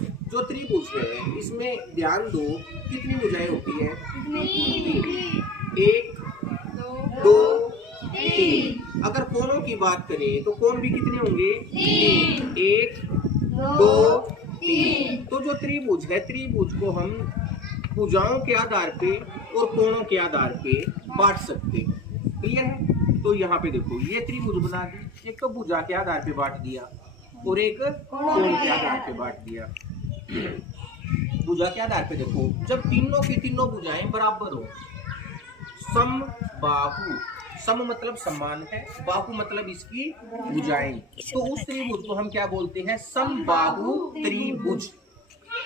जो त्रिभुज है इसमें ध्यान दो कितनी भुजाएं होती है? एक, दो, तीन। अगर कोणों की बात करें तो कोण भी कितने होंगे? एक, दो, तीन। तो जो त्रिभुज है त्रिभुज को हम भुजाओं के आधार पे और कोणों के आधार पे बांट सकते हैं। क्लियर है? तो यहाँ पे देखो ये त्रिभुज बना दी, एक तो भुजा के आधार पे बांट दिया और एक कोण के आधार पे बांट दिया। भुजा के आधार पे देखो जब तीनों की तीनों भुजाएं बराबर हो, समबाहु, सम मतलब समान है, बाहु मतलब इसकी भुजाएं, तो उस त्रिभुज को हम क्या बोलते हैं? समबाहु त्रिभुज।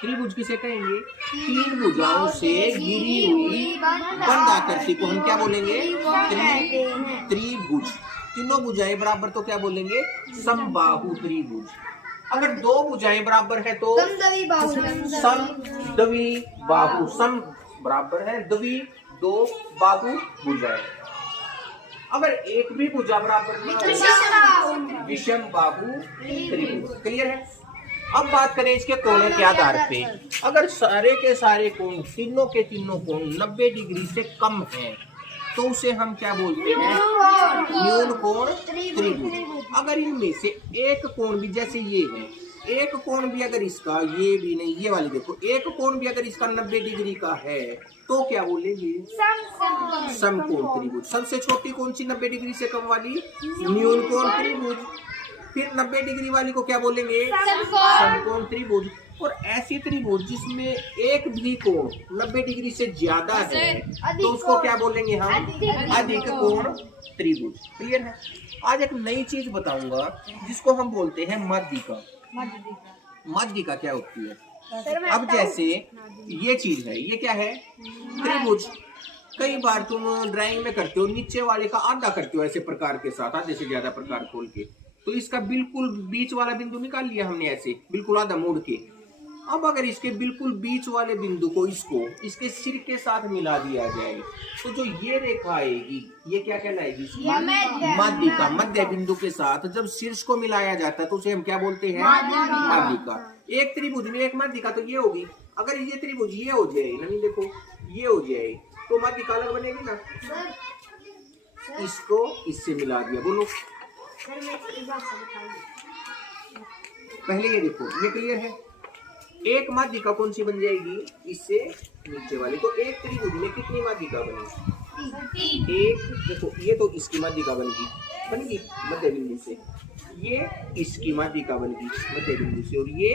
त्रिभुज किसे कहेंगे? तीन भुजाओं से घिरी हुई बंधाकृति को हम क्या बोलेंगे? त्रिभुज। तीनों भुजाएं बराबर तो क्या बोलेंगे? समबाहु त्रिभुज। अगर दो भुजाएं बराबर है तो समद्वि बाहु। सम बराबर है, द्वि दो, बाहु भुजाएं। अगर एक भी भुजा बराबर नहीं, विषम बाहु त्रिभुज। क्लियर है? अब बात करें इसके कोणों के आधार पे। अगर सारे के सारे कोण, तीनों के तीनों कोण 90 डिग्री से कम है तो उसे हम क्या बोलते हैं? न्यून कोण त्रिभुज। अगर इनमें से एक कोण भी, जैसे ये है, एक कोण भी अगर इसका, ये भी नहीं, ये वाली देखो, एक कोण भी अगर इसका 90 डिग्री का है तो क्या बोलेंगे? समकोण त्रिभुज। सबसे छोटी कौन सी 90 डिग्री से कम वाली? न्यून कोण त्रिभुज। फिर 90 डिग्री वाली को क्या बोलेंगे? समकोण त्रिभुज। और ऐसी त्रिभुज जिसमें एक भी कोण 90 डिग्री से ज्यादा है तो उसको क्या बोलेंगे हम? अधिक कोण त्रिभुज। क्लियर है? आज एक नई चीज बताऊंगा जिसको हम बोलते हैं माध्यिका। माध्यिका क्या होती है? अब जैसे ये चीज है, ये क्या है? त्रिभुज। कई बार तुम ड्राइंग में करते हो, नीचे वाले का आधा करते हो ऐसे प्रकार के साथ, आधे से ज्यादा प्रकार खोल के, तो इसका बिल्कुल बीच वाला बिंदु निकाल लिया हमने ऐसे, बिल्कुल आधा मोड़ के। अब अगर इसके बिल्कुल बीच वाले बिंदु को इसको इसके सिर के साथ मिला दिया जाए तो जो ये रेखा आएगी ये क्या कहलाएगी? माध्यिका। मध्य बिंदु के साथ जब शीर्ष को मिलाया जाता है तो उसे हम क्या बोलते हैं? माध्यिका। एक त्रिभुज में एक माध्यिका तो ये होगी। अगर ये त्रिभुज ये हो जाए, नहीं देखो ये हो जाए तो माध्यिका अलग बनेगी ना। इसको इससे मिला दिया, बोलो पहले ये देखो, ये क्लियर है? एक माध्यिका कौन सी बन जाएगी? इससे नीचे वाली। तो एक त्रिभुज में कितनी माध्यिका बनेगी? एक। देखो ये तो इसकी माध्यिका बन गई मध्य बिंदु से, ये इसकी माध्यिका बन गई मध्य बिंदु से, और ये